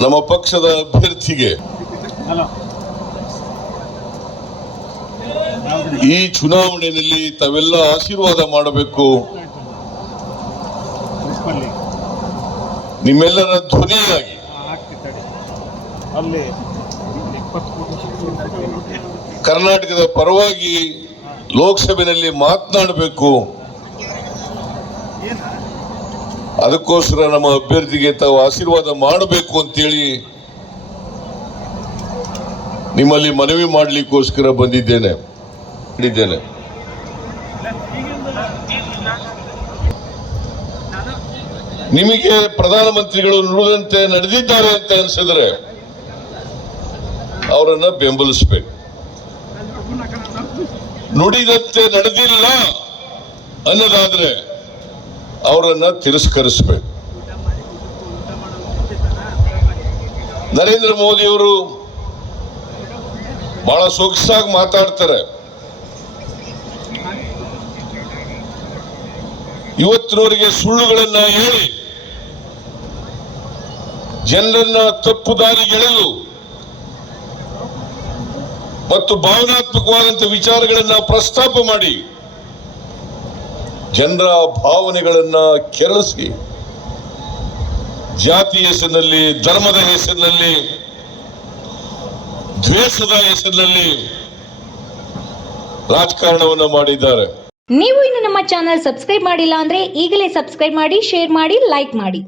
ನಮ್ಮ ಪಕ್ಷದ ಅಭ್ಯರ್ಥಿಗೆ ಈ ಚುನಾವಣೆಯಲ್ಲಿ ತಾವೆಲ್ಲ ಆಶೀರ್ವಾದ ಮಾಡಬೇಕು. ನಿಮ್ಮೆಲ್ಲರ ಧ್ವನಿಯಾಗಿ ಕರ್ನಾಟಕದ ಪರವಾಗಿ ಲೋಕಸಭೆಯಲ್ಲಿ ಮಾತನಾಡಬೇಕು. ಅದಕ್ಕೋಸ್ಕರ ನಮ್ಮ ಅಭ್ಯರ್ಥಿಗೆ ತಾವು ಆಶೀರ್ವಾದ ಮಾಡಬೇಕು ಅಂತೇಳಿ ನಿಮ್ಮಲ್ಲಿ ಮನವಿ ಮಾಡಲಿಕ್ಕೋಸ್ಕರ ಬಂದಿದ್ದೇನೆ. ನಿಮಗೆ ಪ್ರಧಾನಮಂತ್ರಿಗಳು ನುಡಿದಂತೆ ನಡೆದಿದ್ದಾರೆ ಅಂತ ಅನಿಸಿದ್ರೆ ಅವರನ್ನ ಬೆಂಬಲಿಸಬೇಕು. ನುಡಿದಂತೆ ನಡೆದಿಲ್ಲ ಅನ್ನೋದಾದ್ರೆ ಅವರನ್ನ ತಿರಸ್ಕರಿಸಬೇಕು. ನರೇಂದ್ರ ಮೋದಿ ಅವರು ಬಹಳ ಸೊಗಸಾಗಿ ಮಾತಾಡ್ತಾರೆ. ಇವತ್ತಿನವರೆಗೆ ಸುಳ್ಳುಗಳನ್ನ ಹೇಳಿ ಜನರನ್ನ ತಪ್ಪು ದಾರಿಗೆಳೆಯಲು ಮತ್ತು ಭಾವನಾತ್ಮಕವಾದಂತಹ ವಿಚಾರಗಳನ್ನ ಪ್ರಸ್ತಾಪ ಮಾಡಿ ಜನರ ಭಾವನೆಗಳನ್ನ ಕೆರಳಿಸಿ ಜಾತಿಯ ಹೆಸರಿನಲ್ಲಿ, ಧರ್ಮದ ಹೆಸರಿನಲ್ಲಿ, ದ್ವೇಷದ ಹೆಸರಿನಲ್ಲಿ ರಾಜಕಾರಣವನ್ನು ಮಾಡಿದ್ದಾರೆ. ನೀವು ಇನ್ನು ನಮ್ಮ ಚಾನೆಲ್ ಸಬ್ಸ್ಕ್ರೈಬ್ ಮಾಡಿಲ್ಲ ಅಂದ್ರೆ ಈಗಲೇ ಸಬ್ಸ್ಕ್ರೈಬ್ ಮಾಡಿ, ಶೇರ್ ಮಾಡಿ, ಲೈಕ್ ಮಾಡಿ.